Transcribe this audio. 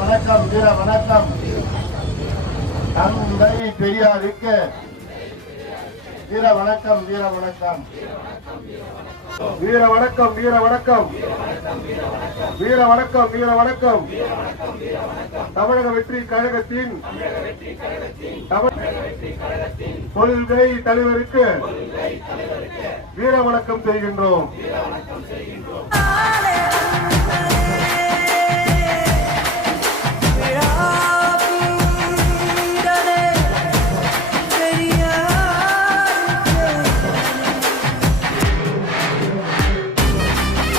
வணக்கம் வீர வணக்கம். தந்தை பெரியாருக்கு வீர வணக்கம் வீர வணக்கம் வீர வணக்கம் வீர வணக்கம் வீர வணக்கம் வீர வணக்கம். தமிழக வெற்றி கழகத்தின் கொள்கை தலைவருக்கு வீர வணக்கம் செய்கின்றோம்.